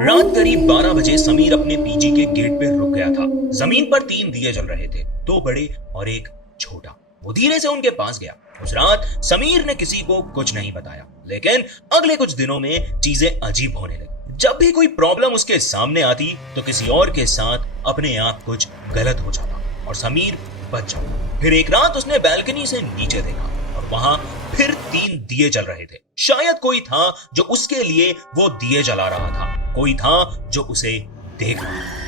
रात करीब 12 बजे समीर अपने पीजी के गेट पे रुक गया था। जमीन पर 3 दिए जल रहे थे, 2 बड़े और एक छोटा। वो धीरे से उनके पास गया। उस रात समीर ने किसी को कुछ नहीं बताया, लेकिन अगले कुछ दिनों में चीजें अजीब होने लगी। जब भी कोई प्रॉब्लम उसके सामने आती तो किसी और के साथ अपने आप कुछ गलत हो जाता और समीर बच जाता। फिर एक रात उसने बैल्कनी से नीचे देखा और वहां फिर 3 दिए जल रहे थे। शायद कोई था जो उसके लिए वो दिए जला रहा था, कोई था जो उसे देख रहा था।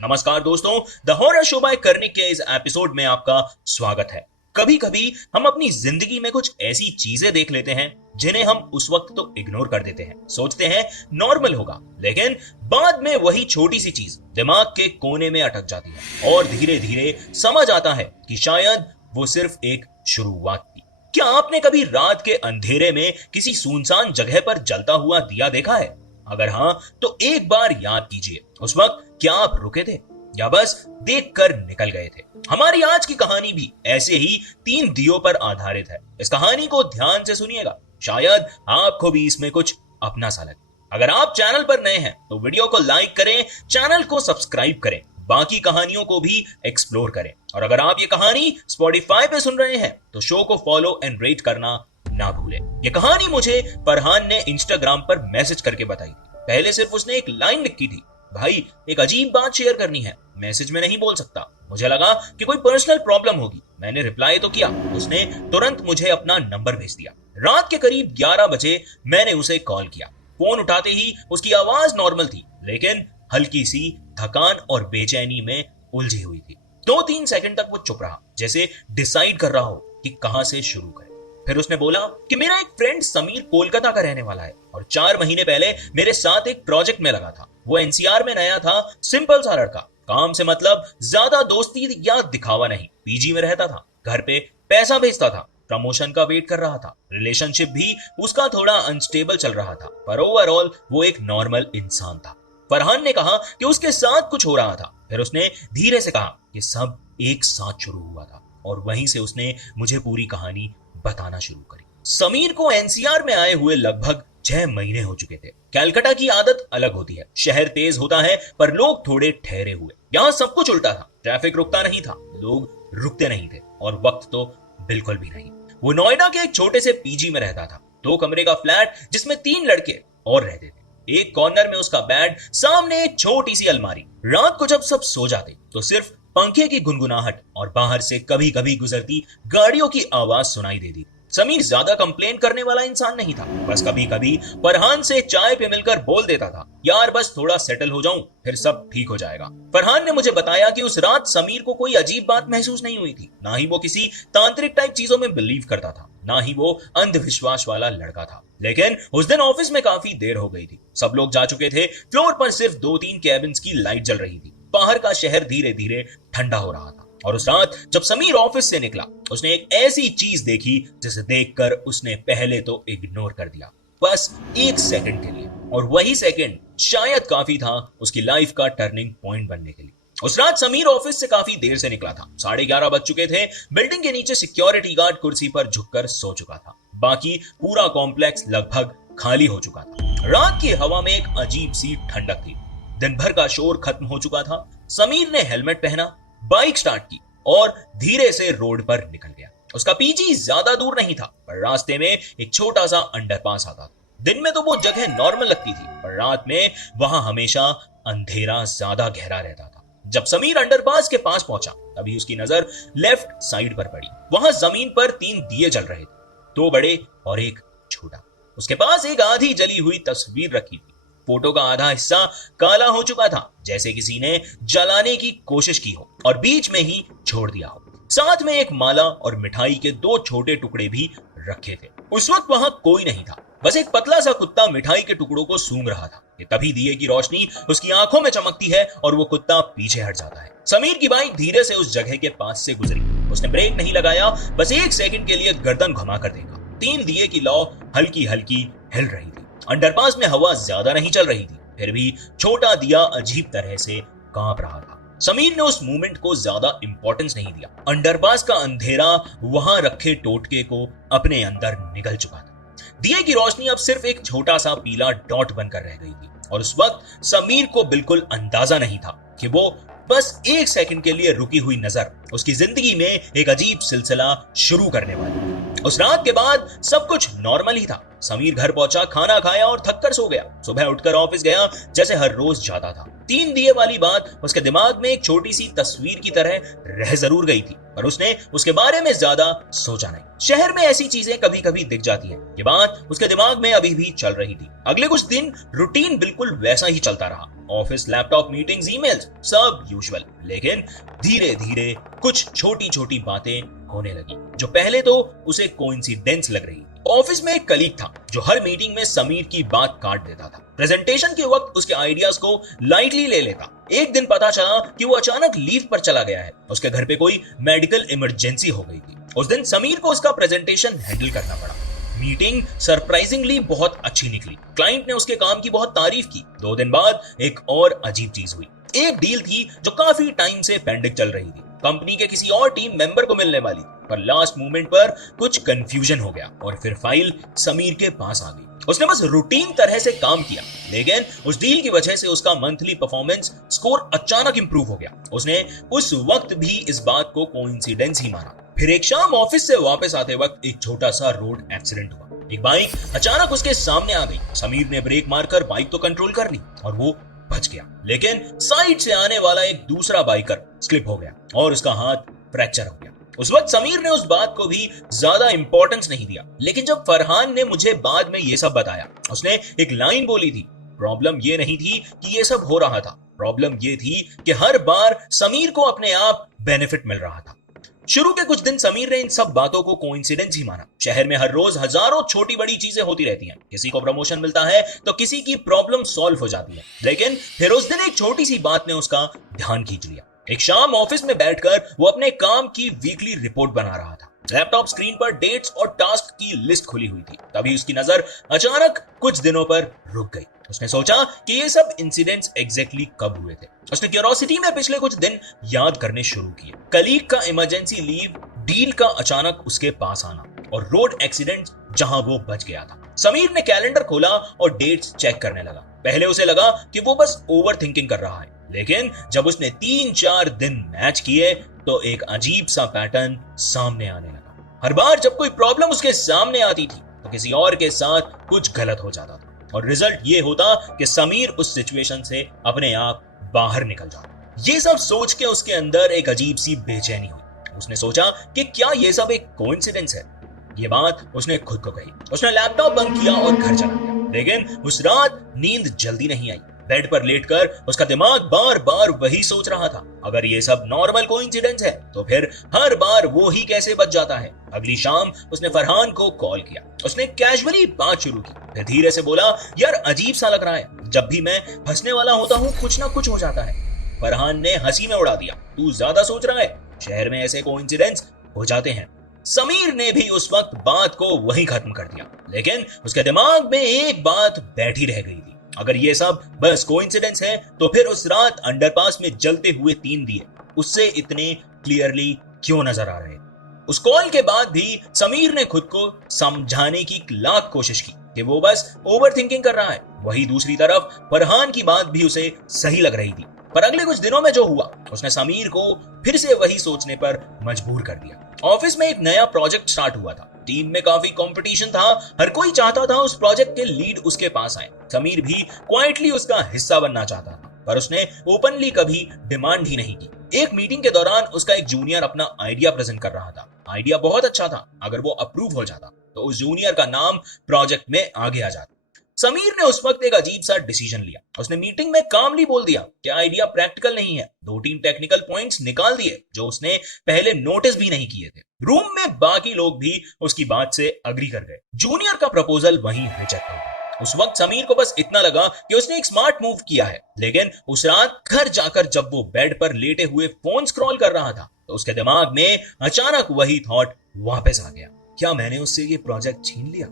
नमस्कार दोस्तों, the horror show by Karnik के इस एपिसोड में आपका स्वागत है। कभी कभी हम अपनी जिंदगी में कुछ ऐसी चीजें देख लेते हैं जिन्हें हम उस वक्त तो इग्नोर कर देते हैं, सोचते हैं नॉर्मल होगा, लेकिन बाद में वही छोटी सी चीज दिमाग के कोने में अटक जाती है और धीरे धीरे समझ आता है कि शायद वो सिर्फ एक शुरुआत थी। क्या आपने कभी रात के अंधेरे में किसी सुनसान जगह पर जलता हुआ दिया देखा है? अगर हाँ, तो एक बार याद कीजिए, उस वक्त क्या आप रुके थे या बस देखकर निकल गए थे? हमारी आज की कहानी भी ऐसे ही 3 दियों पर आधारित है। इस कहानी को ध्यान से सुनिएगा, शायद आपको भी इसमें कुछ अपना सा लगे। अगर आप चैनल पर नए हैं तो वीडियो को लाइक करें, चैनल को सब्सक्राइब करें, बाकी कहानियों को भी एक्सप्लोर करें। और अगर आप ये कहानी स्पॉटिफाई पे सुन रहे हैं तो शो को फॉलो एंड रेट करना ना भूलें। ये कहानी मुझे फरहान ने इंस्टाग्राम पर मैसेज करके बताई थी। पहले सिर्फ उसने एक लाइन लिखी थी, भाई एक अजीब बात शेयर करनी है, मैसेज में नहीं बोल सकता। मुझे लगा कि कोई पर्सनल प्रॉब्लम होगी। मैंने रिप्लाई तो किया, उसने तुरंत मुझे अपना नंबर भेज दिया। रात के करीब 11 बजे मैंने उसे कॉल किया। फोन उठाते ही उसकी आवाज नॉर्मल थी, लेकिन हल्की सी थकान और बेचैनी में उलझी हुई थी। 2-3 सेकंड तक वो चुप रहा, जैसे डिसाइड कर रहा हो कि कहां से शुरू करे। फिर उसने बोला कि मेरा एक फ्रेंड समीर कोलकाता का रहने वाला है और 4 महीने पहले मेरे साथ एक प्रोजेक्ट में लगा था। वो एनसीआर में नया था, सिंपल सा लड़का, काम से मतलब, ज्यादा दोस्ती या दिखावा नहीं। पीजी में रहता था, घर पे पैसा भेजता था, प्रमोशन का वेट कर रहा था। रिलेशनशिप भी उसका थोड़ा अनस्टेबल चल रहा था, पर ओवरऑल वो एक नॉर्मल इंसान था। फरहान ने कहा कि उसके साथ कुछ हो रहा था। फिर उसने धीरे से कहा कि सब एक साथ शुरू हुआ था और वहीं से उसने मुझे पूरी कहानी बताना शुरू करी। समीर को एनसीआर में आए हुए लगभग 6 महीने हो चुके थे। कलकत्ता की आदत अलग होती है, शहर तेज होता है पर लोग थोड़े ठहरे हुए। यहाँ सब कुछ उल्टा था, ट्रैफिक रुकता नहीं था, लोग रुकते नहीं थे और वक्त तो बिल्कुल भी नहीं। वो नोएडा के एक छोटे से पीजी में रहता था, 2 कमरे का फ्लैट जिसमें 3 लड़के और रहते थे। एक कॉर्नर में उसका बेड, सामने एक छोटी सी अलमारी। रात को जब सब सो जाते तो सिर्फ पंखे की गुनगुनाहट और बाहर से कभी कभी गुजरती गाड़ियों की आवाज सुनाई देती। समीर ज्यादा कंप्लेन करने वाला इंसान नहीं था, बस कभी कभी फरहान से चाय पे मिलकर बोल देता था, यार बस थोड़ा सेटल हो जाऊं फिर सब ठीक हो जाएगा। फरहान ने मुझे बताया कि उस रात समीर को कोई अजीब बात महसूस नहीं हुई थी, ना ही वो किसी तांत्रिक टाइप चीजों में बिलीव करता था, ना ही वो अंधविश्वास वाला लड़का था। लेकिन उस दिन ऑफिस में काफी देर हो गई थी, सब लोग जा चुके थे। फ्लोर पर सिर्फ 2-3 कैबिन्स की लाइट जल रही थी। बाहर का शहर धीरे धीरे ठंडा हो रहा था और उस रात जब समीर ऑफिस से निकला, उसने एक ऐसी चीज देखी जिसे देखकर उसने पहले तो इग्नोर कर दिया, बस 1 सेकंड के लिए। और वही सेकंड शायद काफी था उसकी लाइफ का टर्निंग पॉइंट बनने के लिए। उस रात समीर ऑफिस से काफी देर से निकला था, 11:30 बज चुके थे। बिल्डिंग के नीचे सिक्योरिटी गार्ड कुर्सी पर झुककर सो चुका था, बाकी पूरा कॉम्प्लेक्स लगभग खाली हो चुका था। रात की हवा में एक अजीब सी ठंडक थी, दिन भर का शोर खत्म हो चुका था। समीर ने हेलमेट पहना, बाइक स्टार्ट की और धीरे से रोड पर निकल गया। उसका पीजी ज्यादा दूर नहीं था, पर रास्ते में एक छोटा सा अंडरपास आता था। दिन में तो वो जगह नॉर्मल लगती थी, पर रात में वहां हमेशा अंधेरा ज्यादा गहरा रहता था। जब समीर अंडरपास के पास पहुंचा तभी उसकी नजर लेफ्ट साइड पर पड़ी। वहां जमीन पर 3 दिए जल रहे थे, 2 बड़े और एक छोटा। उसके पास एक आधी जली हुई तस्वीर रखी थी। फोटो का आधा हिस्सा काला हो चुका था, जैसे किसी ने जलाने की कोशिश की हो और बीच में ही छोड़ दिया हो। साथ में एक माला और मिठाई के 2 छोटे टुकड़े भी रखे थे। उस वक्त वहां कोई नहीं था, बस एक पतला सा कुत्ता मिठाई के टुकड़ों को सूंघ रहा था। ये तभी दिए की रोशनी उसकी आंखों में चमकती है और वो कुत्ता पीछे हट जाता है। समीर की बाइक धीरे से उस जगह के पास से गुजरी। उसने ब्रेक नहीं लगाया, बस 1 सेकंड के लिए गर्दन घुमाकर देखा। 3 दिए की लौ हल्की हल्की हिल रही थी। अंडरपास में हवा ज्यादा नहीं चल रही थी, फिर भी छोटा दिया अजीब तरह से कांप रहा था। समीर ने उस मूवमेंट को ज्यादा इंपॉर्टेंस नहीं दिया। अंडरपास का अंधेरा वहां रखे टोटके को अपने अंदर निगल चुका था। दिए की रोशनी अब सिर्फ एक छोटा सा पीला डॉट बनकर रह गई थी और उस वक्त समीर को बिल्कुल अंदाजा नहीं था कि वो बस एक सेकंड के लिए रुकी हुई नजर उसकी जिंदगी में एक अजीब सिलसिला शुरू करने वाली है। उस रात के बाद सब कुछ नॉर्मल ही था। समीर घर पहुंचा, खाना खाया और थककर सो गया। सुबह उठकर ऑफिस गया जैसे हर रोज जाता था। 3 दिए वाली बात उसके दिमाग में एक छोटी सी तस्वीर की तरह रह जरूर गई थी, पर उसने उसके बारे में ज्यादा सोचा नहीं। शहर में ऐसी चीजें कभी कभी दिख जाती हैं। ये बात उसके दिमाग में अभी भी चल रही थी। अगले कुछ दिन रूटीन बिल्कुल वैसा ही चलता रहा। ऑफिस, लैपटॉप, मीटिंग्स, ईमेल्स, सब यूजुअल। लेकिन धीरे धीरे कुछ छोटी छोटी बातें होने लगी जो पहले तो उसे कोइंसिडेंस लग रही। ऑफिस में एक कलीग था जो हर मीटिंग में समीर की बात काट देता था। प्रेजेंटेशन के वक्त उसके आइडियाज को लाइटली ले लेता। एक दिन पता चला कि वो अचानक लीव पर चला गया है। उसके घर पे कोई मेडिकल इमरजेंसी हो गई थी। उस दिन समीर को उसका प्रेजेंटेशन हैंडल करना पड़ा। मीटिंग सरप्राइजिंगली बहुत अच्छी निकली। क्लाइंट ने उसके काम की बहुत तारीफ की। 2 दिन बाद एक और अजीब चीज हुई। एक डील थी जो काफी टाइम से पेंडिंग चल रही थी। कंपनी के किसी और टीम मेंबर को मिलने वाली, पर लास्ट मोमेंट पर कुछ कंफ्यूजन हो गया और फिर फाइल समीर के पास आ गई। उसने बस रूटीन तरह से काम किया, लेकिन उस डील की वजह से उसका मंथली परफॉर्मेंस स्कोर अचानक इंप्रूव हो गया। उसने उस वक्त भी इस बात को कोइंसिडेंस ही माना। फिर एक शाम ऑफिस से वापस आते वक्त एक छोटा सा रोड एक्सीडेंट हुआ। एक बाइक अचानक उसके सामने आ गई। समीर ने ब्रेक मारकर बाइक तो कंट्रोल कर ली और वो बच गया, लेकिन साइड से आने वाला एक दूसरा बाइकर स्लिप हो गया और उसका हाथ फ्रैक्चर हो गया। उस वक्त समीर ने उस बात को भी ज्यादा इंपॉर्टेंस नहीं दिया, लेकिन जब फरहान ने मुझे बाद में ये सब बताया, उसने एक लाइन बोली थी, प्रॉब्लम ये नहीं थी कि ये सब हो रहा था, प्रॉब्लम ये थी कि हर बार समीर को अपने आप बेनिफिट मिल रहा था। शुरू के कुछ दिन समीर ने इन सब बातों को कोइंसिडेंस ही माना। शहर में हर रोज हजारों छोटी बड़ी चीजें होती रहती हैं। किसी को प्रमोशन मिलता है तो किसी की प्रॉब्लम सॉल्व हो जाती है। लेकिन फिर उस दिन एक छोटी सी बात ने उसका ध्यान खींच लिया। एक शाम ऑफिस में बैठकर वो अपने काम की वीकली रिपोर्ट बना रहा था। लैपटॉप स्क्रीन पर डेट्स और टास्क की लिस्ट खुली हुई थी। तभी उसकी नजर अचानक कुछ दिनों पर रुक गई। उसने सोचा कि ये सब इंसिडेंट्स एग्जैक्टली कब हुए थे। उसने क्यूरियोसिटी में पिछले कुछ दिन याद करने शुरू किए। कलीग का इमरजेंसी लीव, डील का अचानक उसके पास आना और रोड एक्सीडेंट जहां वो बच गया था। समीर ने कैलेंडर खोला और डेट्स चेक करने लगा। पहले उसे लगा कि वो बस ओवर थिंकिंग कर रहा है, लेकिन जब उसने 3-4 दिन मैच किए तो एक अजीब सा पैटर्न सामने आने लगा। हर बार जब कोई प्रॉब्लम उसके सामने आती थी तो किसी और के साथ कुछ गलत हो जाता था और रिजल्ट ये होता कि समीर उस सिचुएशन से अपने आप बाहर निकल जाता। ये सब सोच के उसके अंदर एक अजीब सी बेचैनी हुई। उसने सोचा कि क्या ये सब एक कोइंसिडेंस है। ये बात उसने खुद को कही। उसने लैपटॉप बंद किया और घर चला गया, लेकिन उस रात नींद जल्दी नहीं आई। बेड पर लेटकर उसका दिमाग बार बार वही सोच रहा था, अगर ये सब नॉर्मल कोइंसिडेंस है तो फिर हर बार वो ही कैसे बच जाता है। अगली शाम उसने फरहान को कॉल किया। उसने कैजुअली बात शुरू की, फिर धीरे से बोला, यार अजीब सा लग रहा है, जब भी मैं फंसने वाला होता हूँ कुछ ना कुछ हो जाता है। फरहान ने हंसी में उड़ा दिया, तू ज्यादा सोच रहा है, शहर में ऐसे कोइंसिडेंस हो जाते हैं। समीर ने भी उस वक्त बात को वही खत्म कर दिया, लेकिन उसके दिमाग में एक बात बैठी रह गई थी, अगर ये सब बस कोइंसिडेंस है तो फिर उस रात अंडरपास में जलते हुए 3 दिए उससे इतने क्लियरली क्यों नजर आ रहे। उस कॉल के बाद भी समीर ने खुद को समझाने की लाख कोशिश की कि वो बस ओवर थिंकिंग कर रहा है। वही दूसरी तरफ फरहान की बात भी उसे सही लग रही थी, पर अगले कुछ दिनों में जो हुआ उसने समीर को फिर से वही सोचने पर मजबूर कर दिया। ऑफिस में एक नया प्रोजेक्ट स्टार्ट हुआ था। टीम में काफी कंपटीशन था, हर कोई चाहता था उस प्रोजेक्ट के लीड उसके पास आए। समीर भी क्वाइटली उसका हिस्सा बनना चाहता था, पर उसने ओपनली कभी डिमांड ही नहीं की। एक मीटिंग के दौरान उसका एक जूनियर अपना आइडिया प्रेजेंट कर रहा था। आइडिया बहुत अच्छा था, अगर वो अप्रूव हो जाता तो उस जूनियर का नाम प्रोजेक्ट में आगे आ जाता। समीर ने उस वक्त एक अजीब सा डिसीजन लिया। उसने मीटिंग में कामली बोल दिया कि आइडिया प्रैक्टिकल नहीं है। 2-3 टेक्निकल पॉइंट्स निकाल दिए जो उसने पहले नोटिस भी नहीं किए थे। रूम में बाकी लोग भी उसकी बात से अग्री कर गए। जूनियर का प्रपोजल वहीं रिजेक्ट हो गया। उस वक्त समीर को बस इतना लगा कि उसने एक स्मार्ट मूव किया है, लेकिन उस रात घर जाकर जब वो बेड पर लेटे हुए फोन स्क्रॉल कर रहा था तो उसके दिमाग में अचानक वही थॉट वापस आ गया, क्या मैंने उससे ये प्रोजेक्ट छीन लिया।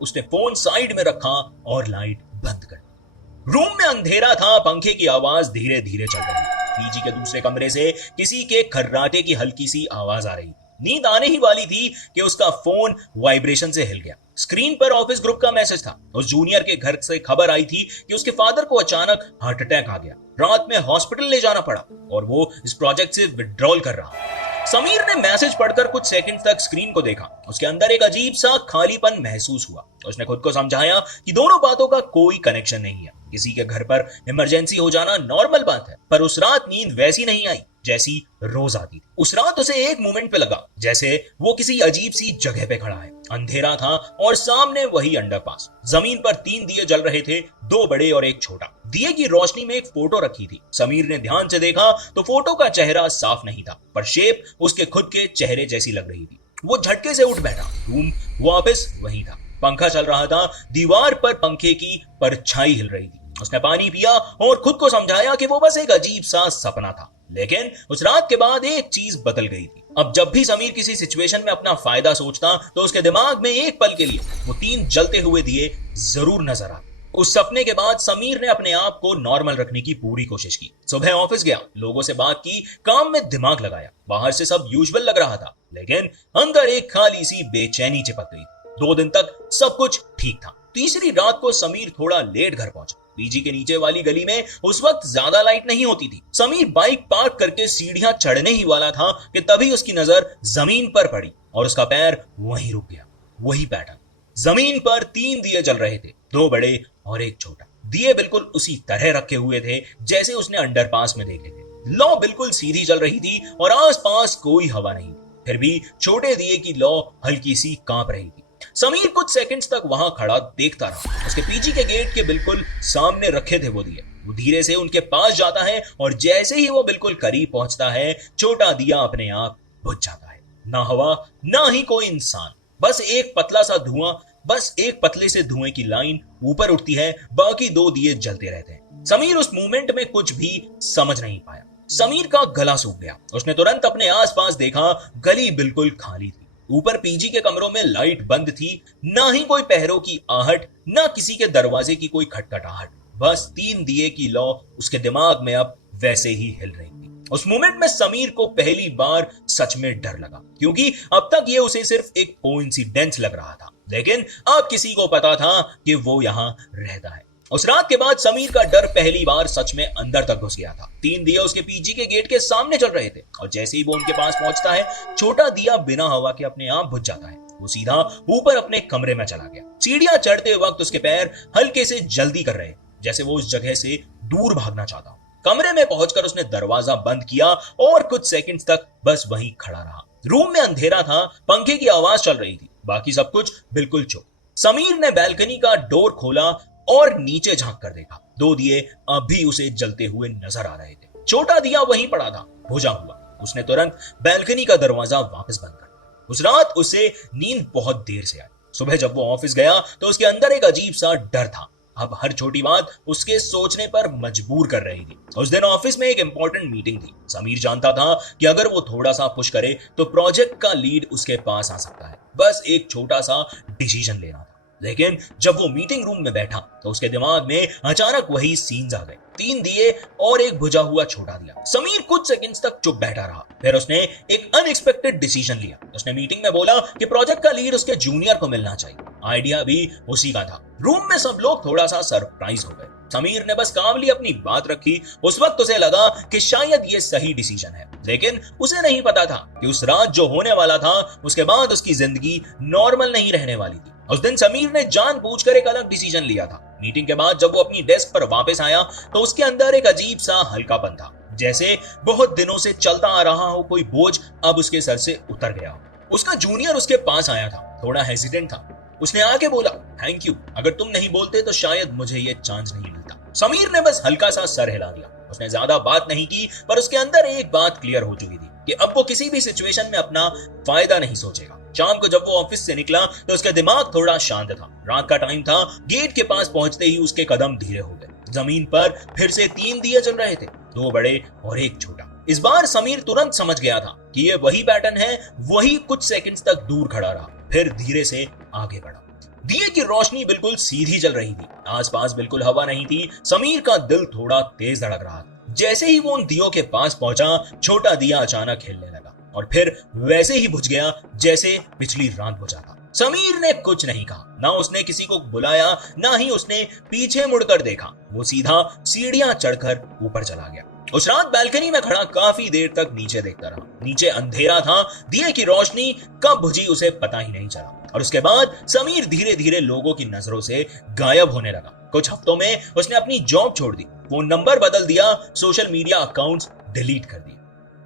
उसने फोन साइड में रखा और लाइट बंद कर दी। रूम में अंधेरा था, पंखे की आवाज धीरे धीरे चल रही थी। पीजी के दूसरे कमरे से किसी के खर्राटे की हल्की सी आवाज आ रही थी। नींद आने ही वाली थी कि उसका फोन वाइब्रेशन से हिल गया। स्क्रीन पर ऑफिस ग्रुप का मैसेज था। उस जूनियर के घर से खबर आई थी कि उसके फादर को अचानक हार्ट अटैक आ गया, रात में हॉस्पिटल ले जाना पड़ा और वो इस प्रोजेक्ट से विड्रॉल कर रहा। समीर ने मैसेज पढ़कर कुछ सेकंड तक स्क्रीन को देखा। उसके अंदर एक अजीब सा खालीपन महसूस हुआ। उसने खुद को समझाया कि दोनों बातों का कोई कनेक्शन नहीं है। किसी के घर पर इमरजेंसी हो जाना नॉर्मल बात है, पर उस रात नींद वैसी नहीं आई जैसी रोज आती थी। उस रात उसे एक मोमेंट पे लगा जैसे वो किसी अजीब सी जगह पे खड़ा है। अंधेरा था और सामने वही अंडरपास। जमीन पर 3 दिए जल रहे थे, 2 बड़े और एक छोटा। दिए की रोशनी में एक फोटो रखी थी। समीर ने ध्यान से देखा तो फोटो का चेहरा साफ नहीं था, पर शेप उसके खुद के चेहरे जैसी लग रही थी। वो झटके से उठ बैठा। रूम वापस वही था। पंखा चल रहा था, दीवार पर पंखे की परछाई हिल रही थी। उसने पानी पिया और खुद को समझाया कि वो बस एक अजीब सा सपना था। लेकिन उस रात के बाद एक चीज बदल गई थी। अब जब भी समीर किसी सिचुएशन में अपना फायदा सोचता तो उसके दिमाग में एक पल के लिए वो 3 जलते हुए दिए जरूर नजर आते। उस सपने के बाद समीर ने अपने आप को नॉर्मल रखने की पूरी कोशिश की। सुबह ऑफिस गया, लोगों से बात की, काम में दिमाग लगाया। बाहर से सब यूजुअल लग रहा था, लेकिन अंदर एक खाली सी बेचैनी चिपक गई। 2 दिन तक सब कुछ ठीक था। तीसरी रात को समीर थोड़ा लेट घर पहुंचा। पीजी के नीचे वाली गली में उस वक्त ज्यादा लाइट नहीं होती थी। समीर बाइक पार्क करके सीढ़ियां चढ़ने ही वाला था कि तभी उसकी नजर जमीन पर पड़ी और उसका पैर वहीं रुक गया। वही पैटर्न। जमीन पर 3 दिए जल रहे थे, 2 बड़े और एक छोटा। दिए बिल्कुल उसी तरह रखे हुए थे जैसे उसने अंडरपास में देखे थे। लौ बिल्कुल सीधी जल रही थी और आसपास कोई हवा नहीं। फिर भी छोटे दिए की लौ हल्की सी कांप रही थी। समीर कुछ सेकंड्स तक वहां खड़ा देखता रहा। उसके पीजी के गेट के बिल्कुल सामने रखे थे वो दिए। वो धीरे से उनके पास जाता है और जैसे ही वो बिल्कुल करीब पहुंचता है, छोटा दिया अपने आप बुझ जाता है। ना हवा, ना ही कोई इंसान, बस एक पतला सा धुआं। बस एक पतले से धुएं की लाइन ऊपर उठती है, बाकी 2 दिए जलते रहते हैं। समीर उस मोमेंट में कुछ भी समझ नहीं पाया। समीर का गला सूख गया। उसने तुरंत अपने आसपास देखा, गली बिल्कुल खाली थी। ऊपर पीजी के कमरों में लाइट बंद थी, ना ही कोई पहरों की आहट, ना किसी के दरवाजे की कोई खटखटाहट। बस 3 दिए की लौ उसके दिमाग में अब वैसे ही हिल रही थी। उस मोमेंट में समीर को पहली बार सच में डर लगा, क्योंकि अब तक ये उसे सिर्फ एक कोइंसिडेंस लग रहा था, लेकिन अब किसी को पता था कि वो यहां रहता है। उस रात के बाद समीर का डर पहली बार सच में अंदर तक घुस गया था। 3 दिया उसके पीजी के गेट के सामने चल रहे थे और जैसे ही वो उनके पास पहुंचता है, छोटा दिया बिना हवा के अपने आप बुझ जाता है। वो सीधा ऊपर अपने कमरे में चला गया। सीढ़ियां चढ़ते वक्त उसके पैर हल्के से जल्दी कर रहे, जैसे वो उस जगह से दूर भागना चाहता हो। कमरे में पहुंचकर उसने दरवाजा बंद किया और कुछ सेकंड्स तक बस वहीं खड़ा रहा। रूम में अंधेरा था, पंखे की आवाज चल रही थी, बाकी सब कुछ बिल्कुल चुप। समीर ने बैल्कनी का डोर खोला और नीचे झांक कर देखा। 2 दिए अभी उसे जलते हुए नजर आ रहे थे। छोटा दिया वहीं पड़ा था, बुझा हुआ। उसने तुरंत बैल्कनी का दरवाजा वापस बंद कर दिया। उस रात उसे नींद बहुत देर से आई। सुबह जब वो ऑफिस गया तो उसके अंदर एक अजीब सा डर था। अब हर छोटी बात उसके सोचने पर मजबूर कर रही थी। उस दिन ऑफिस में एक इंपॉर्टेंट मीटिंग थी। समीर जानता था कि अगर वो थोड़ा सा पुश करे तो प्रोजेक्ट का लीड उसके पास आ सकता है। बस एक छोटा सा डिसीजन लेना था। लेकिन जब वो मीटिंग रूम में बैठा तो उसके दिमाग में अचानक वही सीन्स आ गए। 3 दिए और एक बुझा हुआ छोटा दिया। समीर कुछ सेकंड्स तक चुप बैठा रहा। फिर उसने एक अनएक्सपेक्टेड डिसीजन लिया। उसने मीटिंग में बोला कि प्रोजेक्ट का लीड उसके जूनियर को मिलना चाहिए। आइडिया भी उसी का था। रूम में सब लोग थोड़ा सा सरप्राइज हो गए। समीर ने बस कामली अपनी बात रखी। उस वक्त उसे लगा कि शायद ये सही डिसीजन है, लेकिन उसे नहीं पता था कि उस रात जो होने वाला था उसके बाद उसकी जिंदगी नॉर्मल नहीं रहने वाली थी। उस दिन समीर ने जानबूझकर एक अलग डिसीजन लिया था। मीटिंग के बाद जब वो अपनी डेस्क पर वापस आया तो उसके अंदर एक अजीब सा हल्कापन था, जैसे बहुत दिनों से चलता आ रहा हो कोई बोझ अब उसके सर से उतर गया हो। उसका जूनियर उसके पास आया था, थोड़ा हेजिटेंट था। उसने आके बोला, थैंक यू, अगर तुम नहीं बोलते तो शायद मुझे ये चांस नहीं मिलता। समीर ने बस हल्का सा सर हिला दिया। उसने ज्यादा बात नहीं की, पर उसके अंदर एक बात क्लियर हो चुकी थी कि अब वो किसी भी सिचुएशन में अपना फायदा नहीं सोचेगा। शाम को जब वो ऑफिस से निकला तो उसका दिमाग थोड़ा शांत था। रात का टाइम था। गेट के पास पहुंचते ही उसके कदम धीरे हो गए। जमीन पर फिर से 3 दिए जल रहे थे, 2 बड़े और एक छोटा। इस बार समीर तुरंत समझ गया था कि ये वही पैटर्न है। वही कुछ सेकंड्स तक दूर खड़ा रहा, फिर धीरे से आगे बढ़ा। दिए की रोशनी बिल्कुल सीधी जल रही थी। आसपास बिल्कुल हवा नहीं थी। समीर का दिल थोड़ा तेज धड़क रहा था। जैसे ही वो उन दियों के पास पहुंचा, छोटा दिया अचानक हिलने लगा और फिर वैसे ही बुझ गया जैसे पिछली रात बुझा था। समीर ने कुछ नहीं कहा, ना उसने किसी को बुलाया, ना ही उसने पीछे मुड़कर देखा। वो सीधा सीढ़ियां चढ़कर ऊपर चला गया। उस रात बालकनी में खड़ा काफी देर तक नीचे देखता रहा। नीचे अंधेरा था, दिए की रोशनी कब बुझी उसे पता ही नहीं चला। और उसके बाद समीर धीरे धीरे लोगों की नजरों से गायब होने लगा। कुछ हफ्तों में उसने अपनी जॉब छोड़ दी, फोन नंबर बदल दिया, सोशल मीडिया अकाउंट्स डिलीट कर दिए।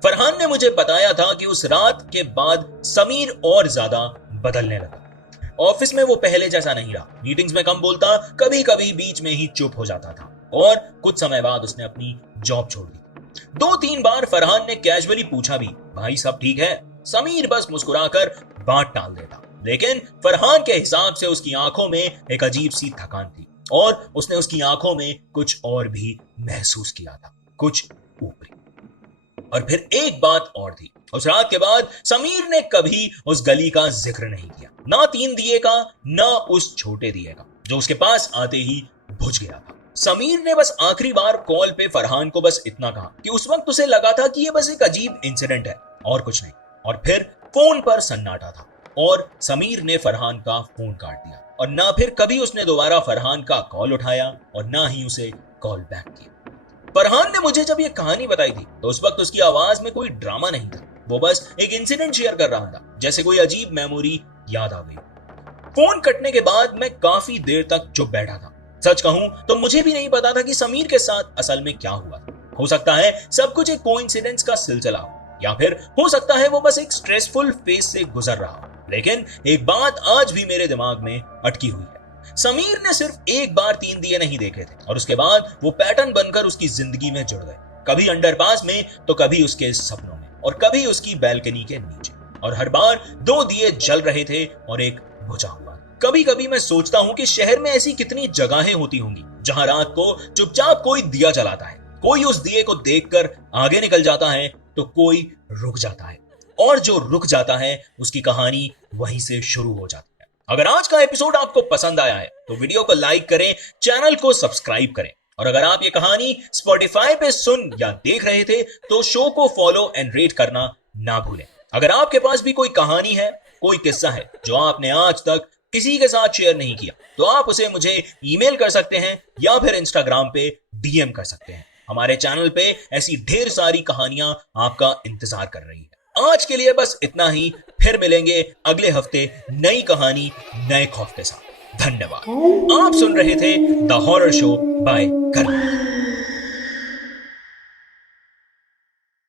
फरहान ने मुझे बताया था कि उस रात के बाद समीर और ज्यादा बदलने लगा। ऑफिस में वो पहले जैसा नहीं रहा, मीटिंग्स में कम बोलता, कभी कभी बीच में ही चुप हो जाता था और कुछ समय बाद उसने अपनी जॉब छोड़ दी। 2-3 बार फरहान ने कैजुअली पूछा भी, भाई सब ठीक है? समीर बस मुस्कुराकर बात टाल देता। लेकिन फरहान के हिसाब से उसकी आंखों में एक अजीब सी थकान थी और उसने उसकी आंखों में कुछ और भी महसूस किया था, कुछ ऊपरी। और फिर एक बात और थी, उस रात के बाद समीर ने कभी उस गली का जिक्र नहीं किया, ना 3 दिए का, ना उस छोटे दिए का जो उसके पास आते ही बुझ गया था। समीर ने बस आखिरी बार कॉल पे फरहान को बस इतना कहा कि उस वक्त उसे लगा था कि ये बस एक अजीब इंसिडेंट है और कुछ नहीं। और फिर फोन पर सन्नाटा था और समीर ने फरहान का फोन काट दिया और ना फिर कभी उसने दोबारा फरहान का कॉल उठाया और ना ही उसे कॉल बैक किया। फरहान ने मुझे जब ये कहानी बताई थी तो उस वक्त उसकी आवाज में कोई ड्रामा नहीं था, वो बस एक इंसिडेंट शेयर कर रहा था, जैसे कोई अजीब मेमोरी याद आ गई। फोन कटने के बाद मैं काफी देर तक चुप बैठा था। सच कहूं तो मुझे भी नहीं पता था कि समीर के साथ असल में क्या हुआ था। हो सकता है सब कुछ एक कोइंसिडेंस का सिलसिला हो, या फिर हो सकता है वो बस एक स्ट्रेसफुल फेज से गुजर रहा हो। लेकिन एक बात आज भी मेरे दिमाग में अटकी हुई है, समीर ने सिर्फ एक बार 3 दिए नहीं देखे थे और उसके बाद वो पैटर्न बनकर उसकी जिंदगी में जुड़ गए। कभी अंडरपास में तो कभी उसके सपनों में और कभी उसकी बैल्कनी के नीचे, और हर बार 2 दिए जल रहे थे और एक बुझा हुआ। कभी कभी मैं सोचता हूँ कि शहर में ऐसी कितनी जगहें होती होंगी जहां रात को चुपचाप कोई दिया जलाता है, कोई उस दिए को देखकर आगे निकल जाता है तो कोई रुक जाता है, और जो रुक जाता है उसकी कहानी वहीं से शुरू हो जाती है। अगर आज का एपिसोड आपको पसंद आया है तो वीडियो को लाइक करें, चैनल को सब्सक्राइब करें, और अगर आप ये कहानी स्पॉटिफाई पे सुन या देख रहे थे तो शो को फॉलो एंड रेट करना ना भूलें। अगर आपके पास भी कोई कहानी है, कोई किस्सा है जो आपने आज तक किसी के साथ शेयर नहीं किया, तो आप उसे मुझे ईमेल कर सकते हैं या फिर इंस्टाग्राम पे डीएम कर सकते हैं। हमारे चैनल पे ऐसी ढेर सारी कहानियां आपका इंतजार कर रही है। आज के लिए बस इतना ही, फिर मिलेंगे अगले हफ्ते नई कहानी नए खौफ के साथ। धन्यवाद। आप सुन रहे थे the horror show by Karan.